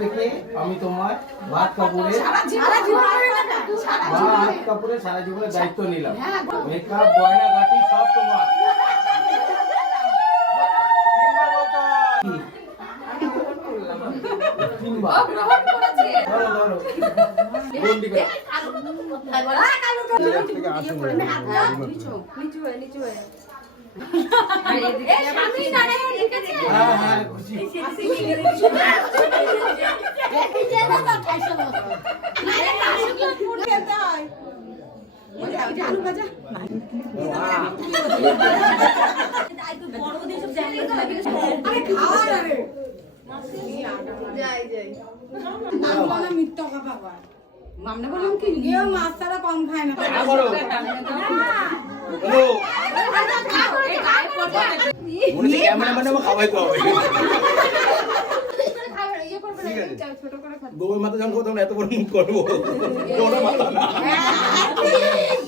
থেকে আমি তোমার ভাত কাপড়ে সারা জীবনের দায়িত্ব নিলাম। মেকআপ গয়নাগাটি সব তোমার। আমরা বললাম কি মাছ ছাড়া কম খায় না। গোবর মাথা যখন করতাম এত বড় মুখ করবো মাথা না